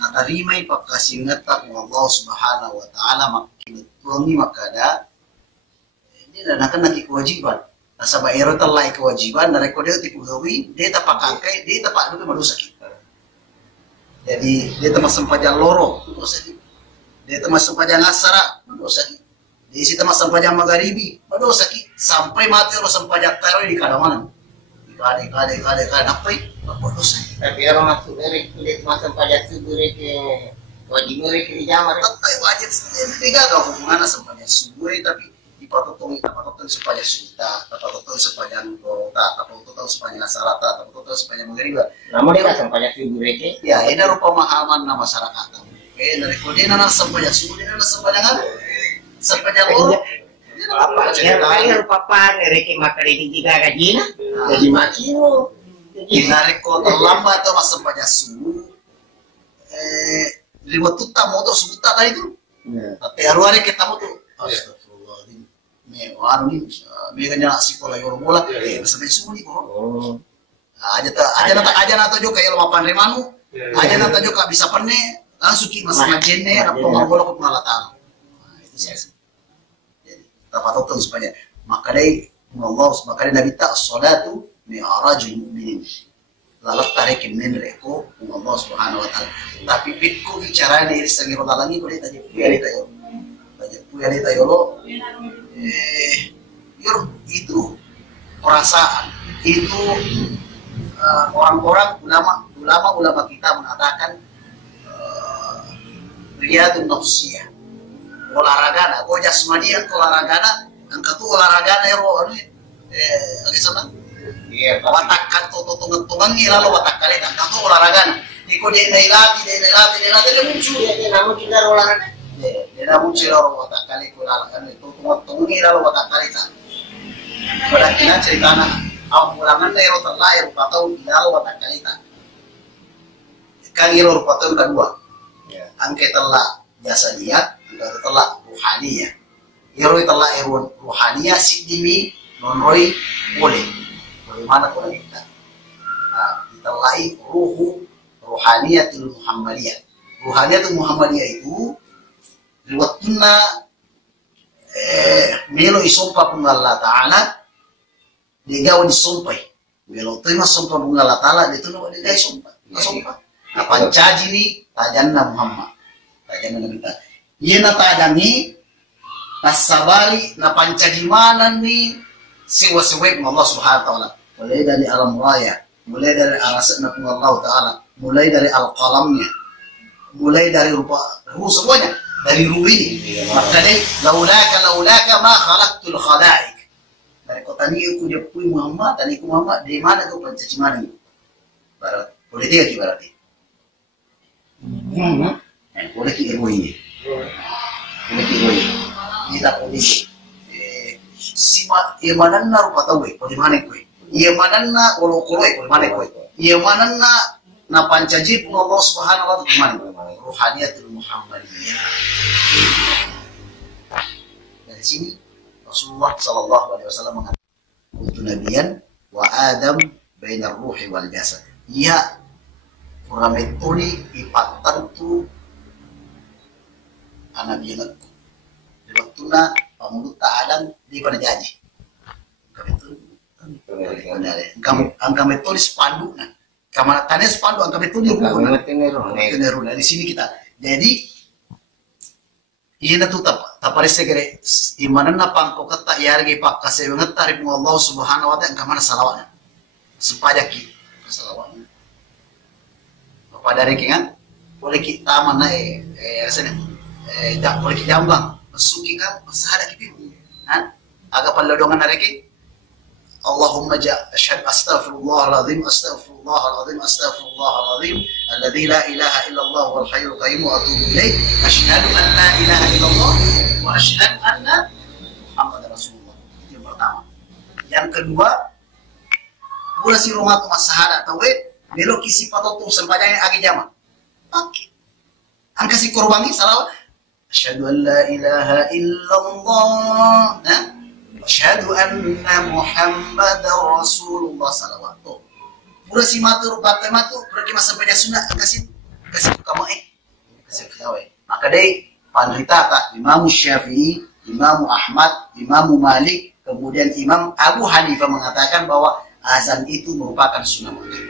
natarimay pagkasingata kung Allah subhanahu wa ta'ala makinutulungi makada ini na kan kewajiban nasa bayaro talay kewajiban na rekodyo ti kugawi dia tapakangkay dia tapak dulu madosa kita jadi dia tamasampajan loro madosa kita dia tamasampajan asara madosa kita dia si tamasampajan magharibi madosa kita sampai mati lo sampajan taroy di kadaman kade napay madosa tapi orang masuk dari kulit masam pajak subuh ke wajib mereka di jamar tatay wajib tiga ka hubungan sampajan subuh tapi ipatutong sampajan suta tapatutong sampajan kota tapatutong sampajan salata tapatutong sampajan maghariba namun dia sampajan subuh ke ya ini rupa pemahaman na masyarakat dari kudina na sampajan subuh na sampajan sampajan loro apa yang papan reki makari di tiga gajina jadi makino dari kota lambat atau masa sampajan subuh liwat tuta motor subuta tadi itu tapi hari kita mau tuh astagfirullahaladzim mewah nih meganya sekolah yang bola sampai subuh nih kok aja nata juga kayak lomapan remanu aja nata juga bisa pene langsung ki mas majene apa bola kok malatang itu sih jadi tafatotong supaya makanya Nabi tak salatu mi'rajul mu'minin lalat tarikin min reko Allah subhanahu wa ta'ala tapi pitku bicara dari sangiro dalangi ko dita tayo banyak tayo lo itu perasaan itu orang-orang ulama kita mengatakan riyadun nafsiyah olahraga ko jasmanian olahraga angkat tu olahraga ero lagi sana watakkan tungan lalu watak kali tak tahu olahraga iko dia nailati dia muncul dia namun kita olahraga dia muncul watak kali ko olahraga itu tungan lalu watak kali tak pada kina cerita anak ulangan ero terlahir patau lalu watak kali tak kan ero patau kedua angke telah jasa niat telah ruhaniyah ero telah ruhaniyah sidimi nonroi boleh bagaimana kalau kita ditelai ruhaniyatul Muhammadiyah. Ruhaniyatul Muhammadiyah itu riwatuna melo isompa pun Allah Ta'ala digawan disumpah melo terima sumpah pun Allah Ta'ala itu no digawan sumpah na pancaji ni tajanna Muhammad tajanna Nabi ta yena tajangi nasabali na pancaji manan ni siwa-siwa Allah Subhanahu wa Ta'ala mulai dari alam raya, mulai dari arasna Allah Ta'ala, mulai dari al-qalamnya, mulai dari rupa semuanya, dari ruhi. Maka deh, laulaka ma khalaqtul khalaik. Dari kota ni aku dia pui Muhammad, tadi aku Muhammad, di mana kau pencaci mana? Barat, politik lagi berarti. Politik ruhi. Politik ruhi. Kita politik. Sima imananna rupa tahu, politik kue. Imananna olo-olo politik kue. Imananna na pancaji pun Allah Subhanahu wa Ta'ala ruhaniyatul Muhammadiyah. Dari sini Rasulullah sallallahu alaihi wasallam mengatakan kuntu nabiyan wa Adam bainar ruhi wal jasad. Ya purametuli ipatantu anabiyan di waktuna pamulut Adam di pada janji. Angka metode sepandu nah. Kamar tanya sepandu angka metode hubungan. Nah, di sini kita. Jadi iya tu tapare segere imanan na pangko kata yargi pak kasih banget tarif Allah Subhanahu wa Ta'ala kamar salawatnya. Supaya ki salawatnya. Pada rekingan boleh kita mana tak boleh kita jambang masuki kan masada kipi. Agak palodongan reki Allahumma asyhadu astaghfirullahaladzim astaghfirullahaladzim alladzi la ilaha illallah wal hayyul qayyum wa atubu ilaih asyhadu an la ilaha illallah wa asyhadu anna Muhammadar Rasulullah. Itu yang pertama. Yang kedua, pula si rumah tu masahada tahu belok kisi patotung sempajanya agi jama. Pakai. Angka si korbangi salawat asyhadu an la ilaha illallah asyhadu anna Muhammadar Rasulullah salawat. Pura si matu rupate matu pura ki masa pada sunat angkasi kasih kamu kasih kawe. Maka deh panrita tak Imam Syafi'i, Imam Ahmad, Imam Malik, kemudian Imam Abu Hanifah mengatakan bahwa azan itu merupakan sunnah mutlak.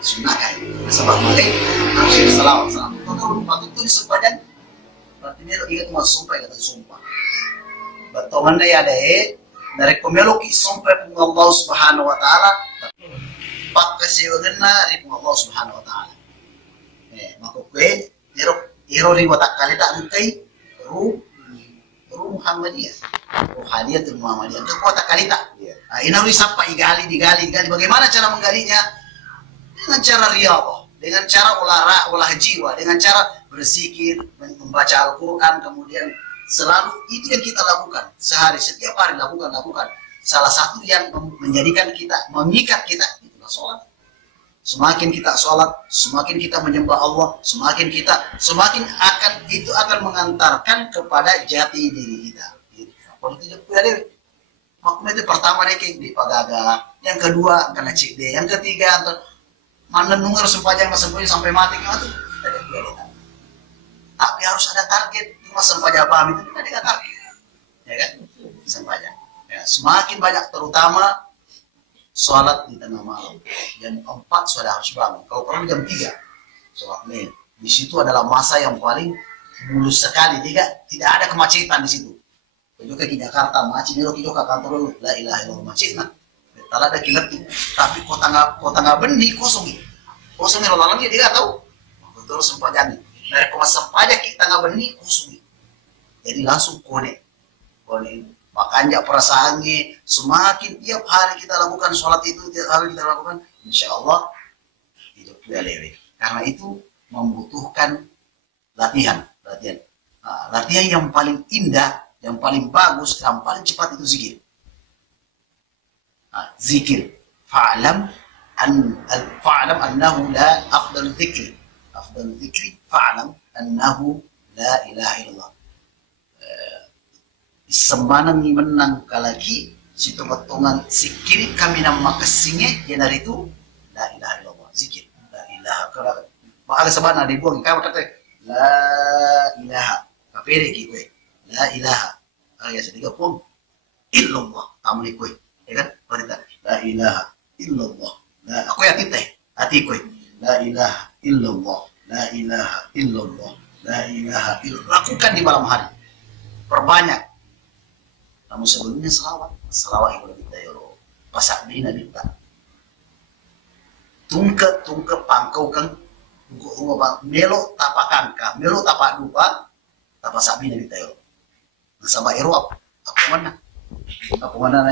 Sunnah kan? Sebab mereka harus salawat. Kalau lupa itu disempadan, berarti dia ingat mau sumpah kata sumpah. Batongan dia ada dari pemeloki sumpah pun Allah Subhanahu Wa Taala. Pak kesiwangan dari Allah Subhanahu Wa Taala. Maka kue iro riwayat kali tak engkai ruh Muhammadiyah, Ruhaniyatul Muhammadiyah. Kekuatan kali tak? Ini harus sampai digali. Bagaimana cara menggalinya? Dengan cara riyadhah, dengan cara olah jiwa, dengan cara berzikir, membaca Al-Quran, kemudian selalu itu yang kita lakukan sehari, setiap hari lakukan. Salah satu yang menjadikan kita, mengikat kita, itulah sholat. Semakin kita sholat, semakin kita menyembah Allah, semakin itu akan mengantarkan kepada jati diri kita. Kalau tidak ada, makanya itu pertama deh di pagaga, yang kedua kena cik deh, yang ketiga mana nunggu sepanjang masa sampai mati gitu. Tapi harus ada target. Masa sepanjang paham itu kita tidak target, ya kan? Sepanjang. Ya, semakin banyak terutama sholat di tengah malam. Jam 4 sudah harus bangun. Kalau perlu jam 3 sholat main. Di situ adalah masa yang paling mulus sekali. Tidak ada kemacetan di situ. Juga di Jakarta macet itu kita kantor la ilaha illallah macet nah. Kalau ada kilat tuh, tapi kota nggak benih kosong lo lalang dia tidak tahu. Betul sempajang. Dari koma sempajang kita nggak benih kosong. Jadi langsung kone. Makanya perasaannya semakin tiap hari kita lakukan sholat itu, tiap hari kita lakukan, insya Allah hidup kita lewe. Karena itu membutuhkan latihan. Latihan yang paling indah, yang paling bagus, yang paling cepat itu zikir. Zikir. Fa'lam annahu la afdal dzikri. Afdal dzikri fa'lam annahu la ilaha illallah. Sembanang menang kalaki situ patungan zikir kami nama kasingnya yang dari itu la ilaha illallah zikir la ilaha kalau ada sebana dibuang kamu kata la ilaha kapere ki kue la ilaha ya sedikit pun illallah tamu kue ya kan perintah la ilaha illallah aku ya titeh hati kue la ilaha illallah la ilaha illallah la ilaha illallah lakukan di malam hari perbanyak. Namun sebelumnya selawat yang lebih tayo pasak bina minta tungke pangkau kan melo tapakangka melo tapak dupa tapak sabina minta yo sama ero apa mana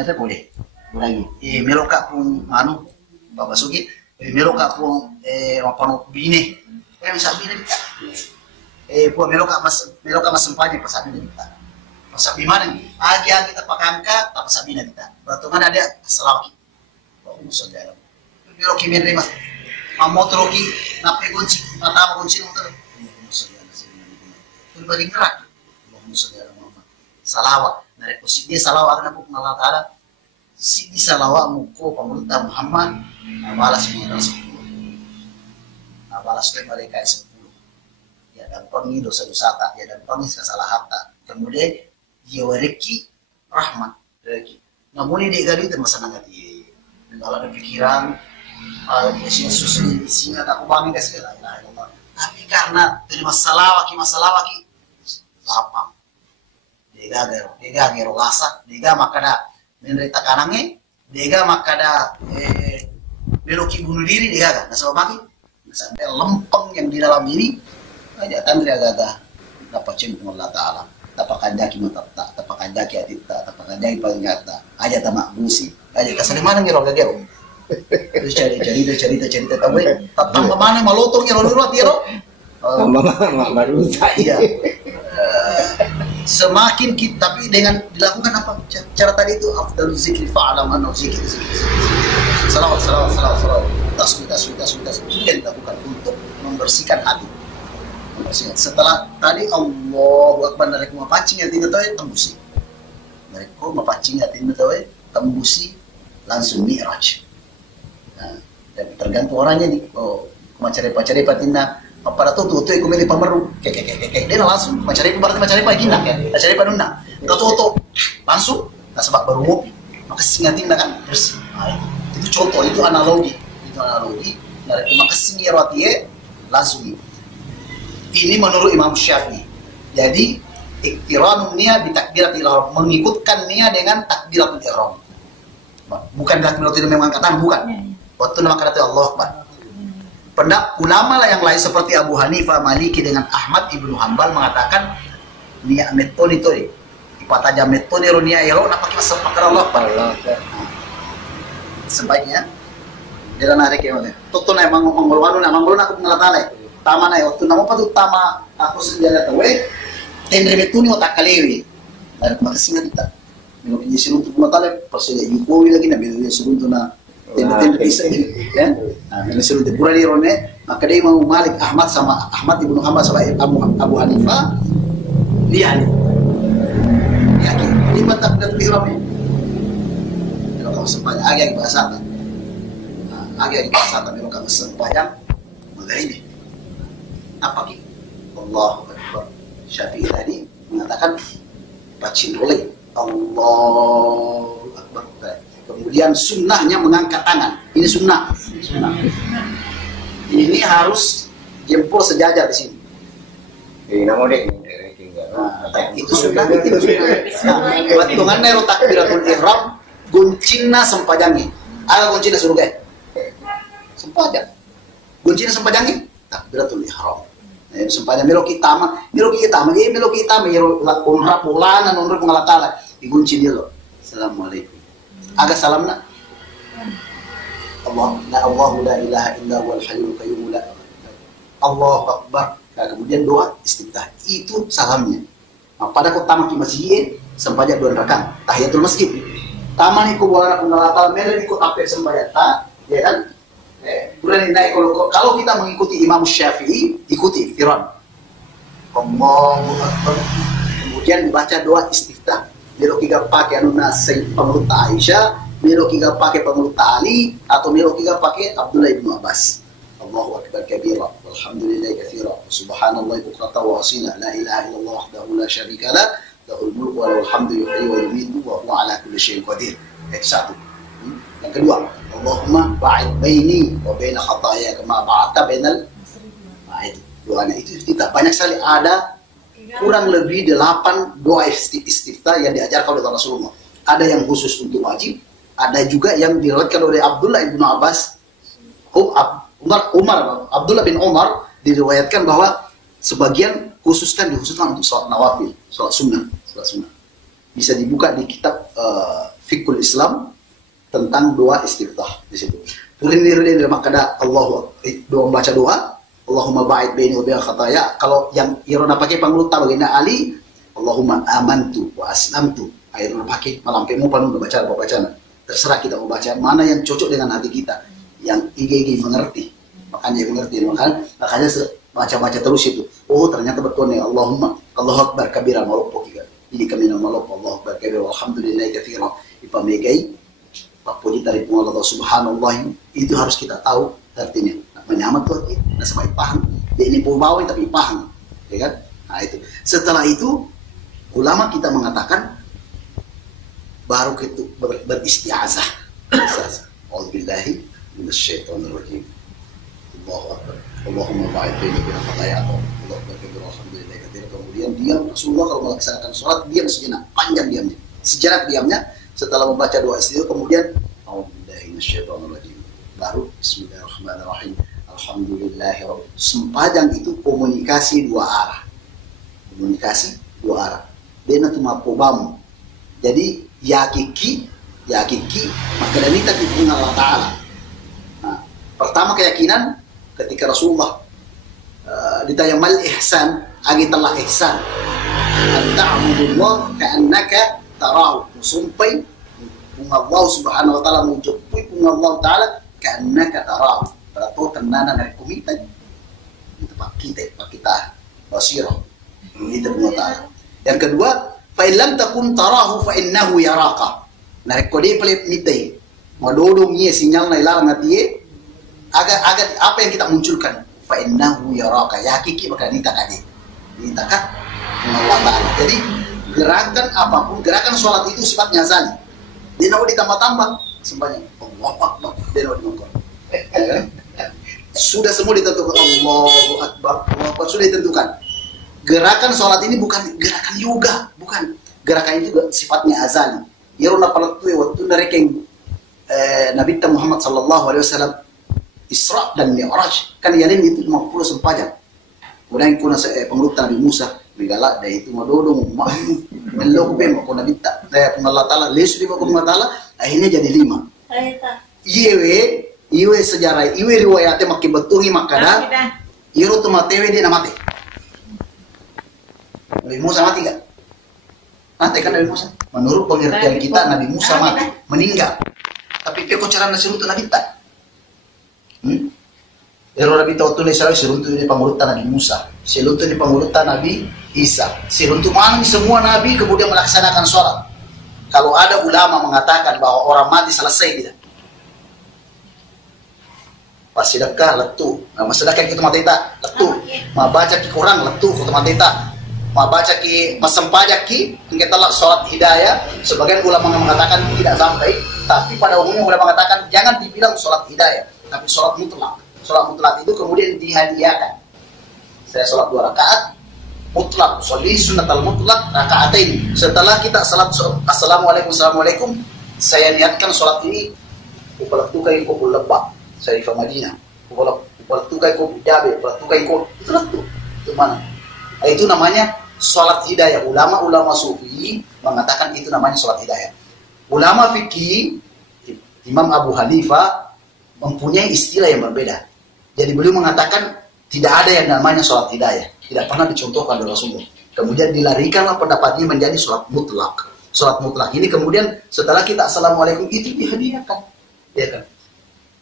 itu boleh lagi melo kak pun anu bapak suki melo kak pun apa bine sabina minta pun melo kak mas sempanya pasak bina minta sabi mana nih? Agi kita pakangka, tak sabi na kita. Batungan ada selawat. Kau musuh jalan. Pero kimi rin mas. Mamotro ki nape kunci, mata kunci nonton. Musuh jalan sini. Tuh baring kerak. Musuh jalan mama. Salawat. Dari posisi dia salawat na po Allah Taala. Si di salawat muko pemerintah Muhammad. Nabalas mengenal 10. Nabalas itu mereka 10. Ya dan pengi dosa-dosa tak. Ya dan pengi kesalahan tak. Kemudian Yawareki rahmat reki. Namun ini gadi itu masalah nanti. Kalau ada pikiran, dia susu isinya tak kubangi kasih lah. Tapi karena dari masalah waki lapang. Dega gero lasak, dega makada menderita kanange, dega makada beloki bunuh diri dega kan. Nah sebab sampai lempeng yang di dalam diri, aja tandri agak dapat cembung Allah Taala. Tapakandaki matapta, tapakandaki atita, tapakandaki pagnyata, aja tamak busi, aja kasali mana ngiro gagero. Terus cerita tahu, tatang mana malotong ngiro luruat ngiro. Mama marusa iya. Semakin kita tapi dengan dilakukan apa cara tadi itu afdal zikri fa'lam anna zikri. Salawat. Tasbih itu yang dilakukan untuk membersihkan hati. Setelah tadi Allahu Akbar dari rumah pancing yang tidak tahu tembusi dari rumah pancing yang tidak tahu tembusi langsung mi'raj. Nah, dan tergantung orangnya nih. Oh, macam pacar patina pada tuh ikut milih pemeru kayak dia langsung mencari gina kan mencari penunda tuh langsung nah sebab baru ngopi maka singating kan terus itu contoh itu analogi dari maka singirotie langsung ini menurut Imam Syafi'i jadi iktiranun niat di takbiratul ihram mengikutkan niat dengan takbiratul ihram bukan takbiratul ihram memang kata bukan waktu nama kata Allah Akbar. Pendapat ulama lah yang lain seperti Abu Hanifah, Maliki dengan Ahmad Ibnu Hanbal mengatakan niat metoni itu ipataja metoni ronia elo nak pakai masa pakar Allah Akbar. Sebaiknya dia narik yang mana? Tuh na emang mangolwano aku mengalatale. Tama na waktu namo patu tama aku senjata tawe tendre metoni otak kalewi. Dan makasih kita. Mino pinjisiru untuk mengalatale pasal yukowi lagi na bilang suruh na tenda bisa ya. Nah, ini suruh dipurani rone, maka dia mau Malik Ahmad sama Ahmad Ibnu Hanbal sama Abu Hanifah dia nih. Yakin, ini mantap dan ihram ini. Kalau kamu sepanjang agak bahasa apa? Agak bahasa apa? Kalau kamu sepanjang mengenai apa ki? Allahu Akbar. Syafi'i tadi mengatakan bacin oleh Allahu Akbar. Kemudian sunnahnya mengangkat tangan. Ini sunnah. Ini harus jempol sejajar di sini. Itu sunnah. Batungan nero takbiratul ihram guncina sempajangi. Ada guncina suruh gaya. Sempajang. Guncina sempajangi takbiratul ihram. Sempajang melo kita mah, unrap ulana, unrap ngalatala. Digunci dia loh. Assalamualaikum. Agak salamna Allahu la ilaha illa huwal hayyul qayyum la Allahu akbar. Kemudian doa istiftah itu salamnya. Nah, pada kota maki masjid sembahyang 2 rakaat tahiyatul masjid. Taman iku wala kunalatal mele iku ape sembahyang ta ya kan? Bulan ini kalau kita mengikuti Imam Syafi'i ikuti iktiran. Allahu akbar. Kemudian dibaca doa istiftah. Melo kiga pakai anuna Sayyid Aisyah, melo kiga pakai pemulut Ali, atau melo kiga pakai Abdullah ibnu Abbas. Allahu akbar kabira, walhamdulillahi katsira, subhanallahi bukratan wa asila, la ilaha illallah wahdahu la syarika lah, lahul mulku wa lahul hamdu yuhyi wa yumiitu wa huwa ala kulli syai'in qadir. Itu satu. Yang kedua, Allahumma ba'id baini wa baina khataaya kama ba'adta bainal doanya itu kita banyak sekali ada kurang lebih 8 doa istiftah yang diajarkan oleh Rasulullah. Ada yang khusus untuk wajib, ada juga yang diriwayatkan oleh Abdullah ibnu Abbas, Abdullah bin Umar diriwayatkan bahwa sebagian dikhususkan untuk sholat nawafil, sholat sunnah. Bisa dibuka di kitab Fiqhul Islam tentang doa istiftah di situ. Purinir makada Allahu doa baca doa Allahumma ba'id baini wa baina khataaya. Kalau yang irona pakai pangluta baginda Ali, Allahumma amantu wa aslamtu. Irona pakai malam mau panu baca. Terserah kita mau baca mana yang cocok dengan hati kita, yang IG mengerti. Makanya mengerti, makanya baca terus itu. Oh, ternyata betul nih Allahumma Allahu akbar kabira malopo kita. Ini kami nama malopo Allahu akbar kabira walhamdulillahi katsira. Ipamegai papuji dari Allah subhanallah itu harus kita tahu artinya. Menyamat tuh nah sampai paham dia ini pembawa tapi paham ya kan. Nah itu setelah itu ulama kita mengatakan baru itu beristiazah. Auzubillahi minasyaitonir rajim. Allahu akbar. Allahumma ba'id baini wa baina khataaya. Allahu akbar. Alhamdulillah katsira. Kemudian diam Rasulullah kalau melaksanakan sholat diam sejenak, panjang diamnya. Sejenak diamnya setelah membaca doa istighfar kemudian auzubillahi minasyaitonir rajim. Baru bismillahirrahmanirrahim. Alhamdulillahirrahmanirrahim. Sepanjang itu komunikasi 2 arah. Dia nanti mampu bamu. Jadi yakiki maka dari kita dipungal Allah Ta'ala. Nah, pertama keyakinan ketika Rasulullah ditanya mal ihsan, agi telah ihsan. Ta'budullah ka'annaka tarahu. Sumpai Allah subhanahu wa ta'ala mengucapkan Allah Ta'ala ka'annaka tarahu. Atau tenanan dari komite itu pak kita basirah itu punya. Yang kedua fa illam takun tarahu fa innahu yaraka. Nah kode pelit mite madodong ye sinyal na ilarang hati agak apa yang kita munculkan fa innahu yaraka, ya hakiki maka ditakani ditakat Allah Ta'ala. Jadi gerakan apapun, gerakan sholat itu sifatnya azali. Dia mau ditambah-tambah sembahnya Allahu Akbar, dia mau dimangkor. Sudah semua ditentukan Allahu Akbar, Allahu Akbar, sudah ditentukan. Gerakan sholat ini bukan gerakan yoga, bukan. Gerakan ini juga sifatnya azali. Yaruna palatu waktu mereka yang Nabi Muhammad sallallahu alaihi wasallam Isra dan Mi'raj kan yalin itu 50 sempajang. Kemudian kuna pengurutan Nabi Musa megala da itu madodong melombe mo Nabi ta Allah Taala lesu di Allah Taala akhirnya jadi 5. Iwe sejarah iwe riwayatnya makin betungi makada iro tu matewe dia namate. Nabi Musa mati gak? Mati kan Nabi Musa. Menurut pengertian kita Nabi Musa mati, meninggal. Tapi peko cara nasi runtuh Nabi tak. Ero Nabi tahu tuh Israel seruntuh di pengurutan Nabi Musa, seruntuh di pengurutan Nabi Isa, seruntuh mana semua Nabi kemudian melaksanakan sholat. Kalau ada ulama mengatakan bahwa orang mati selesai tidak, pas sedekah letu, nah sedekah kita mati tak letu, mau baca ki Quran letu kita mati tak. Baca ki masempajak ki kita lah sholat hidayah. Sebagian ulama mengatakan tidak sampai, tapi pada umumnya ulama mengatakan jangan dibilang sholat hidayah, tapi sholat mutlak. Sholat mutlak itu kemudian dihadiahkan. Saya sholat 2 rakaat mutlak, sholli sunnatal mutlak rakaatain. Setelah kita salat assalamualaikum assalamualaikum, saya niatkan sholat ini upalatukai ko lebak saya di Madinah, upalatukai ko Jabe, upalatukai ko itu mana? Itu namanya sholat hidayah. Ulama-ulama sufi mengatakan itu namanya sholat hidayah. Ulama fikih Imam Abu Hanifah mempunyai istilah yang berbeda. Jadi beliau mengatakan tidak ada yang namanya sholat hidayah, tidak pernah dicontohkan oleh Rasulullah. Kemudian dilarikanlah pendapatnya menjadi sholat mutlak. Sholat mutlak ini kemudian setelah kita assalamualaikum itu dihadiahkan, ya kan?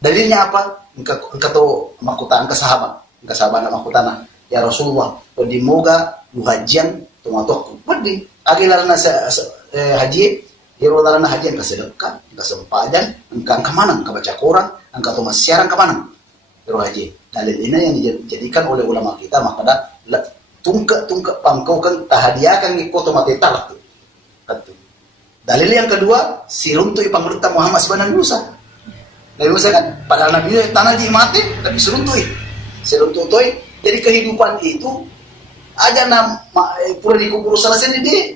Dalilnya apa? Engkau tahu makutana ke sahabat makutana. Ya Rasulullah, di moga hajian tumatok. Padi agilalna haji, dirolalna hajian ka sedekah, ka sempadan, engkang ka manang ka baca Quran, engkau tuh siaran ka manang. Ro haji. Dalil ini yang dijadikan oleh ulama kita maka tungke pangkau kan tahadiakan ngiko tomateta lah tuh. Dalil yang kedua, siruntu ipangurta Muhammad sebenarnya Musa. Nabi Musa kan pada Nabi tanah di mati tapi siruntu toy. Jadi kehidupan itu aja pura dikubur selesai dia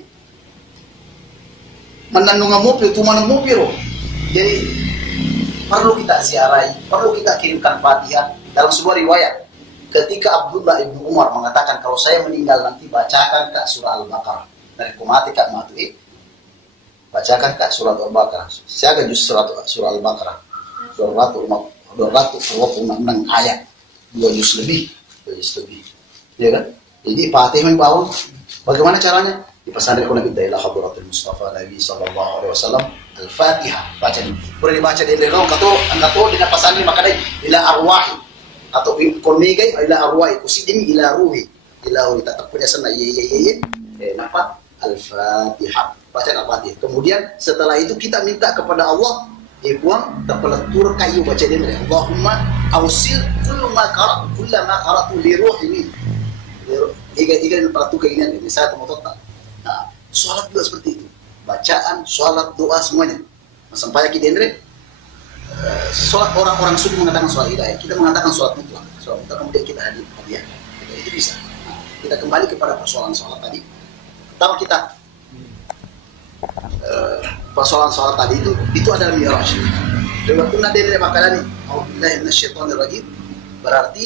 menandung mobil, tumanang mobil. Jadi perlu kita ziarahi, perlu kita kirimkan Fatihah. Dalam sebuah riwayat, ketika Abdullah ibnu Umar mengatakan kalau saya meninggal nanti bacakan Kak surah Al-Baqarah. Dari kumati Kak Matui, bacakan Kak surah Al-Baqarah. Saya akan juz surah Al-Baqarah. 226 ayat, 2 juz lebih. Ya kan? Jadi Fatihah membawa bagaimana caranya? Di pesantren Nabi Dailah Hadratul Mustafa Nabi sallallahu alaihi wasallam Al-Fatihah baca ini. Boleh dibaca di lelong kato di pesantren makanya ila arwahi atau komigai ila arwahi kusidim ila ruhi tetap punya sana napa Al-Fatihah baca Al-Fatihah. Kemudian setelah itu kita minta kepada Allah buang terpeletur kayu baca dia Allahumma ausil kullama qara'tu li ruhi iga peletur kayak gini misalnya teman-teman. Nah, sholat juga seperti itu, bacaan, sholat, doa semuanya sampai kita Andre sholat orang-orang sufi mengatakan sholat hidayah, kita mengatakan sholat mutlak kemudian kita hadiah itu bisa. Nah, kita kembali kepada persoalan sholat tadi. Pertama kita persoalan sholat tadi itu adalah mi'raj. Dan waktu nanti dari makanan ini, Alhamdulillah minasyaitonir rajim, berarti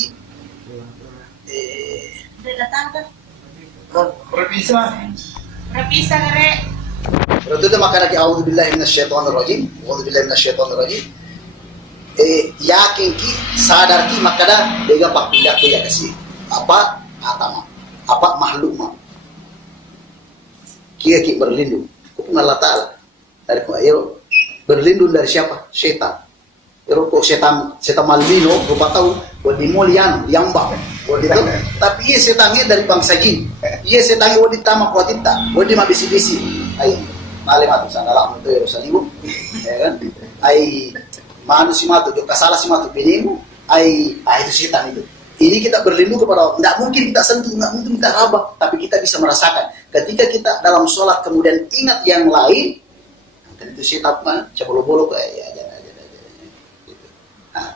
Berpisah rek. berarti itu makanan ki Alhamdulillah minasyaitonir rajim, yakin ki sadar ki makada dega pakpindak dega kasih apa atama apa makhluk mah kia ki berlindung Allah Ta'ala dari ayo berlindung dari siapa? Setan. Ero kok setan malbino rupa tahu wadi mulian yang bah wadi itu tapi ia setannya dari bangsa jin. Ia setannya wadi tamak watita wadi mabisi-bisi. Ai male matu sangalah untuk ero salibu. Ya kan? Ai manusia matu jo kasala si matu penemu ai itu setan itu. Ini kita berlindung kepada Allah. Tidak mungkin kita sentuh, tidak mungkin kita raba, tapi kita bisa merasakan. Ketika kita dalam sholat kemudian ingat yang lain, kan itu setan mana? Coba bolo kayak ya, gitu. Nah,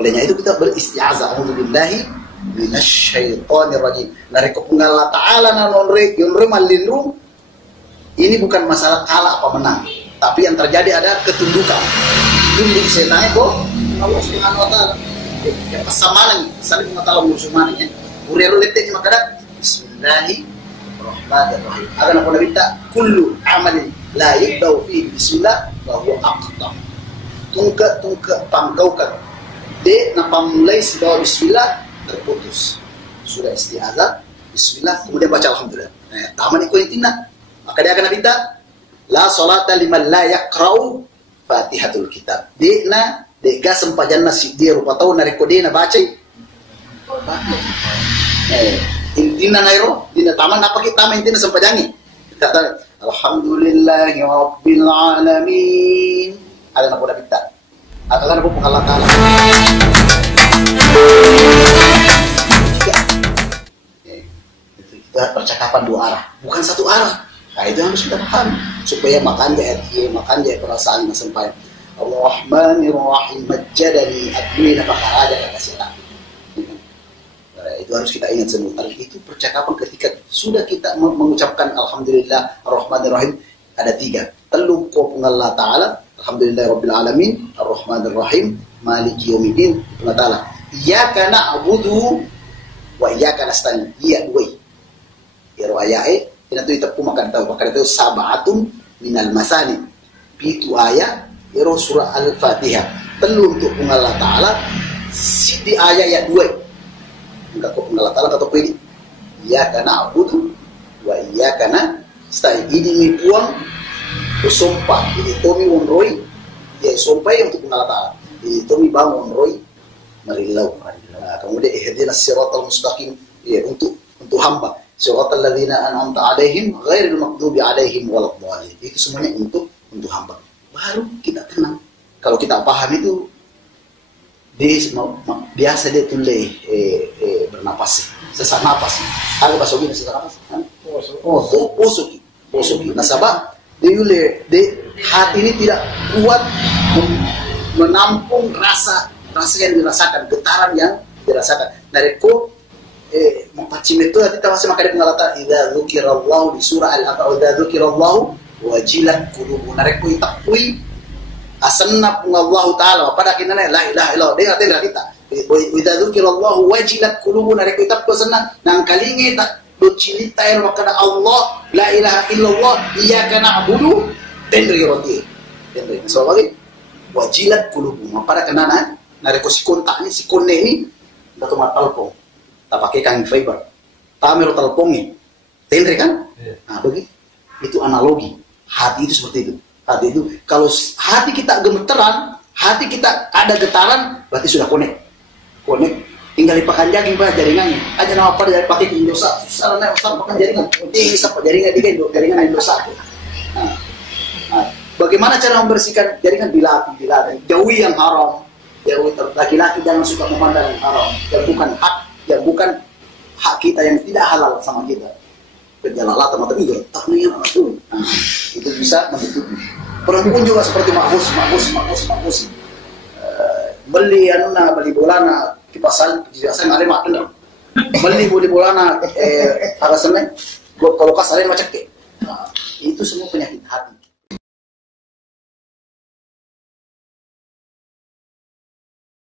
olehnya itu kita beristiazah. Alhamdulillahi minasyaitonir rajim. Dari kepungan Allah Ta'ala nanonre yonre malindung. Ini bukan masalah kalah apa menang, tapi yang terjadi ada ketundukan. Tunduk setannya kok Allah Subhanahu wa taala. Ya pasamanan saling mengatakan musuh-musuh ya. Uriru letenya makada bismillahirrahmanirrahim. Akan apa minta kullu amalin la yabda'u fi bismillah wa huwa aqta. Tungka panggaukan. De napamulai sebawa bismillah terputus. Sudah istiazah bismillah kemudian baca alhamdulillah. Nah, taman itu intina. Maka dia akan minta la salata liman la yaqra'u Fatihatul Kitab. Dena dega sempajanna si dia rupa tahu nariko dena baca. Intina nairo dina taman apa kita taman intina sempajangi. Kata alhamdulillahi rabbil alamin. Ada nak pada minta. Atau kan aku Allah Taala. Itu percakapan dua arah, bukan satu arah. Nah, itu harus kita paham supaya makan dia perasaan sampai Ar-Rahmanir-Rahim majjadani admin apakah ada kata setan. Itu harus kita ingat semua. Itu percakapan ketika sudah kita mengucapkan alhamdulillah Ar-Rahmanir-Rahim ada 3. Telu ko Allah Taala alhamdulillahirabbil alamin Ar-Rahmanir-Rahim maliki yaumiddin Allah Taala. Iyyaka na'budu wa iyyaka nasta'in. Iya dua. Ya ayae itu itapu makan tahu maka itu sabatun minal masani itu ayat iro surah al-fatihah telu untuk Allah Ta'ala si di ayat 2 enggak kok Allah Ta'ala kata ini ya kana abudu wa iya kana stai ini puang sumpah ini tomi wonroi ya sumpah untuk Allah Ta'ala ini tomi bangun wonroi marilau kemudian ihdinas siratal mustaqim ya untuk hamba siratal ladzina an'amta 'alaihim ghairil maghdubi 'alaihim waladdallin. Itu semuanya untuk hamba. Baru kita tenang. Kalau kita paham itu biasa dia tulis bernapas, sesak napas. Ada bahasa gini sesak napas. Posuki. Nasabah de hati ini tidak kuat menampung rasa yang dirasakan, getaran yang dirasakan. Dari mempacim itu kita masih makan pengalatan idza dzukirallahu di surah al-anfal idza dzukirallahu wajilat qulubuna reku itakui asanna Allah taala pada kinana la ilaha illallah dia ngatain kita idza dzukirallahu wajilat qulubuna reku itakui asanna nang kalingi tak do cilita yang makana Allah la ilaha illallah iyyaka na'budu tendri roti tendri so lagi wajilat qulubuna pada kenana nareko si kontak ni si konne ini dato matalpo pakai kain fiber, tamer telpongi, tendre kan? Nah, begitu. Itu analogi. Hati itu seperti itu. Hati itu, kalau hati kita gemeteran, hati kita ada getaran, berarti sudah connect. Tinggal dipakai jaringannya. Aja nama apa dari pakai dosa. Susah lah, pakai jaringan. Ini sampai jaringan jaringan dosa. Nah, bagaimana cara membersihkan jaringan? Dilatih. Jauhi yang haram. Jauhi laki-laki jangan suka memandang yang haram. Yang bukan hak kita yang tidak halal sama kita. Penjalalatan atau itu taknya itu. Itu bisa menutupi. Perempuan juga seperti makbus. Beli bolana kipas angin ada makan. Beli bolana agak seneng. Kalau kasar macam itu semua penyakit hati.